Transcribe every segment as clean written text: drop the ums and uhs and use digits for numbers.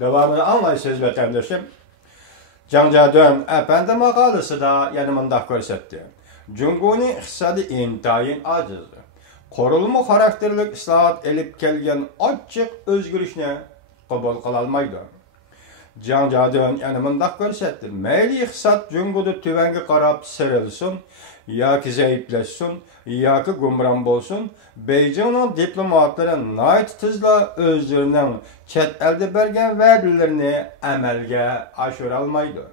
Devamını anlayışsız vatandaşım. Janjadön efendi makalesi da yanımında görsetti. Cumhur'un iktisadi intayın acizdi. Korulma karakterlik islahat elip kelgen açık özgürüşne kabul kılalmaydı. Janjadön yanımında görsetti. Meyli iktisat Cumhur'da tüvenge karab serilsin, ya ki zayıfleşsin, ya ki gumran bolsun, Beijing'in diplomatları nayt tizla özlerinin chet elde bergen vədələrini əməlgə aşıralmaydı.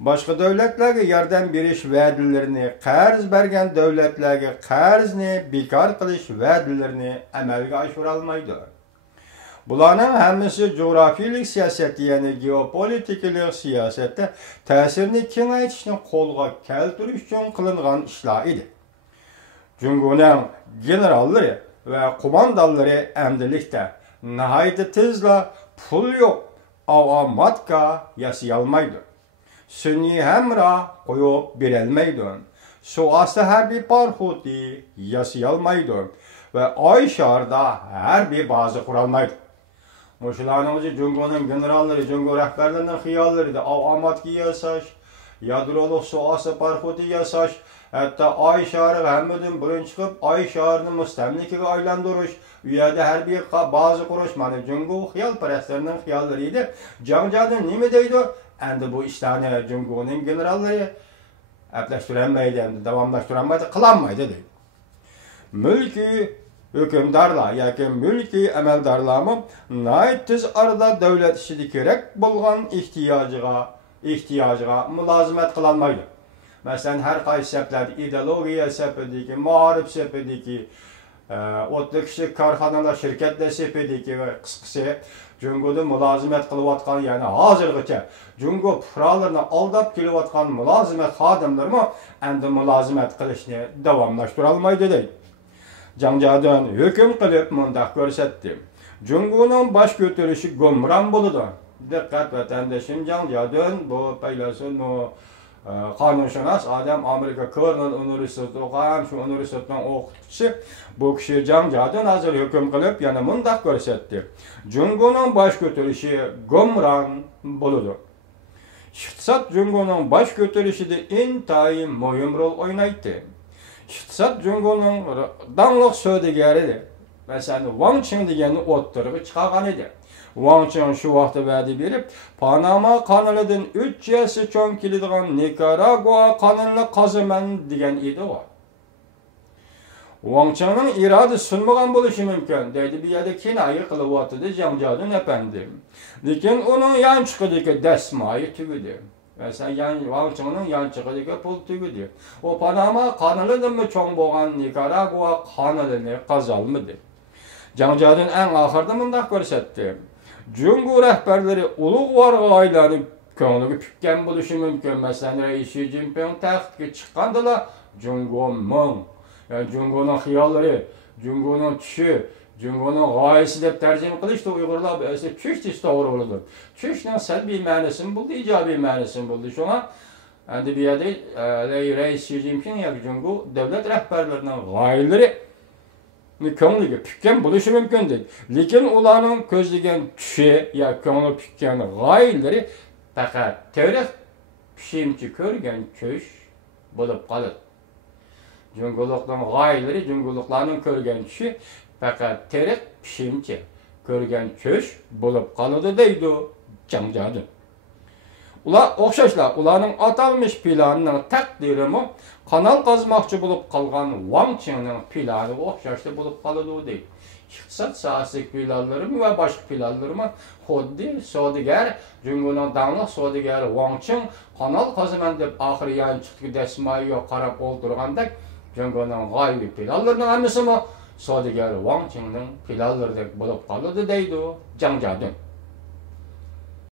Başqa dövlətlərə yardım beriş vədələrini, qarz bergen dövlətlərə qarzni bekar qilish vədələrini əməlgə aşıralmaydı. Bularning hammasi coğrafilik siyosati, yani geopolitikalik siyosatda ta'sirini kengaytirishni qo'lga keltirish uchun qilingan ishlar edi. Cumhurning generallari va qo'mondonlari endilikda nihoyat tezla pul yo'q avomatka yasayolmaydi. Sun'iy hamroh qo'yib berolmaydi. Suvosti harbiy parxodi yasayolmaydi va oy sharida harbiy baza qurolmaydi. Muşularning Cumhurning generallari, Cumhur rahbarlarining xiyollarida avomatga yasash, yadroluk suvosti parxodi yasash, hatta oy shari hammadan birinchi chiqib oy sharini mustamlikaga aylantirish, u yerda harbiy baza qurish, mana Cumhur xiyolparastlarining xiyollari edi. Janjadon nima deydi? Endi bu ishlarni Cumhurning generallari aplashtirolmaydi, endi davomlashtirolmaydi, qilolmaydi deydi. Mulki hükümdarlar, yoki mülki əməldarlarmı nəhayət tez arada dövlət işidi kerak bo'lgan ehtiyacıga mülazimət qılanmaydı. Məsələn, hər qaysı səplərdə ideologiya səpidiki, muharib səpidiki, otlu kişi karxanalar, şirketler səpidiki və qısqısı Cumhurda mülazimət qılıvatqan, yani hazırgıca Cumhur pıralarını aldap kelivatqan mülazimət xadimlərimi endi mülazimət qilishni davamlaşdıralmaydı deydi. Janjadon hüküm qilib mundaq ko'rsatdi. Cumhurning baş ko'tarishi gumron bo'ladi. Diqqat vatandoshim, Janjadon bu faylasuf, bu qonunshunos odam, Amerika Cornell universitetida o'qigan, shu universitetning o'qituvchisi. Bu kishi Janjadon hozir hukm qilib yana mundaq ko'rsatdi. Cumhurning baş ko'tarishi gumron bo'ladi. Iqtisod Cumhurning baş ko'tarishida intayin muhim rol o'ynaydi. İqtisad Cumhurning dangliq so'zigaridir. Masalan, Wang Qing deganni o'ttirib chiqargan edi. Wang Qing shu vaqtda va'da berib, Panama kanalidan 3 yasi cho'ng keladigan Nikaragua kanalini qazaman degan edi u. Wang Qingning irodasi sunmagan bo'lishi mumkin, deydi bu yerda kinoya qilyapti Janjadon efendi. Lekin uning yanchiqidagi dasmoyi tugidi. Mesela Wang Qingning yanchig'iga pul tugidi. O Panama kanalidan mı cho'ng bo'lgan Nikaragua kanalini qazolmadi. Janjadon eng oxirida mundaq ko'rsatdi. Cumhur rahbarlari ulug' varga aylanib ko'ngliga tukkan bo'lishi mumkin. Masalan, Rais Xi Jinping taxtga chiqqandilar, Cumhur ming, yani Cumhurning xiyollari, Cumhurning tushi, Cumhurning g'oyasi deb tarjima qilishdi Uyg'urlar esa tush deb to'g'ri bo'ladi. Tushning salbiy ma'nosini bo'ldi, ijobiy ma'nosini bo'ldi. Shunga endi bu yerda Rais Xi Jinping yoki Cumhur davlat rahbarlarining g'oyalari ko'ngliga tukkan bo'lishi mumkin deydi. Lekin ularning ko'zlagan tushi yoki ko'ngli tukkan g'oyalari faqat tarix pishimchi ko'rgan tush bo'lib qoladi. Cumhurlikning g'oyalari, Cumhurliklarning ko'rgan tushi faqat tarix pishimchi ko'rgan tush bo'lib qoladi deydi Janjadon. Ular o'xshashlar, ularning atalmış planining taqdirimi kanal qazmoqchi bo'lib qolgan Wang Qingning plani o'xshashli bo'lib qoladi deydi. İqtisod sohasidagi planlarimi va boshqa planlarimi xuddi savdogar, Cumhurning dangliq savdogari Wang Qing kanal qazaman deb oxiri yanchiqdagi dasmoyiga qarab o'ltirgandek, Cumhurning g'oyaviy planlarining hammasimi savdogar Wang Qingning planlaridek bo'lib qoladi deydi Janjadon.